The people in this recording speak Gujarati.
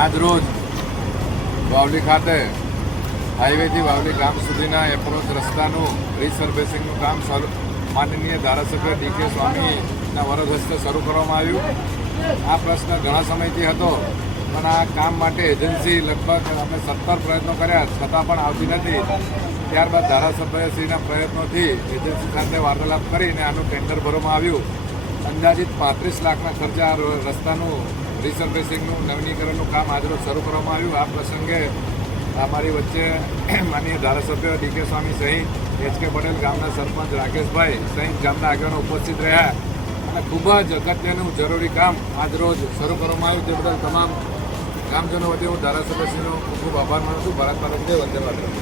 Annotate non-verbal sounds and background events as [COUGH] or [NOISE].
આજરોજ વાવલી ખાતે હાઈવેથી વાવલી ગામ સુધીના એપ્રોચ રસ્તાનું રીસર્ફેસિંગનું કામ માનનીય ધારાસભ્ય ડી કે સ્વામીના વરદ હસ્તે શરૂ કરવામાં આવ્યું. આ પ્રશ્ન ઘણા સમયથી હતો, પણ આ કામ માટે એજન્સી લગભગ અમે સત્તર પ્રયત્નો કર્યા, છતાં પણ આવતી નથી. ત્યારબાદ ધારાસભ્યશ્રીના પ્રયત્નોથી એજન્સી સાથે વાર્તાલાપ કરીને આનું ટેન્ડર ભરવામાં આવ્યું. અંદાજિત પાંત્રીસ લાખના ખર્ચે આ રસ્તાનું રીસર્ફેસિંગનું નવીનીકરણનું કામ આજરોજ શરૂ કરવામાં આવ્યું. આ પ્રસંગે અમારી વચ્ચે [CLEARS THROAT] માનીય ધારાસભ્ય ડીકે સ્વામી સહિત એચ કે પટેલ, ગામના સરપંચ રાકેશભાઈ સહિત ગામના આગેવાનો ઉપસ્થિત રહ્યા. અને ખૂબ જ અગત્યનું, જરૂરી કામ આજરોજ શરૂ કરવામાં આવ્યું. તે બદલ તમામ ગામજનો વતી હું ધારાસભ્યશ્રીનો ખૂબ ખૂબ આભાર માનું છું. ભારત માતા વંદે માતરમ.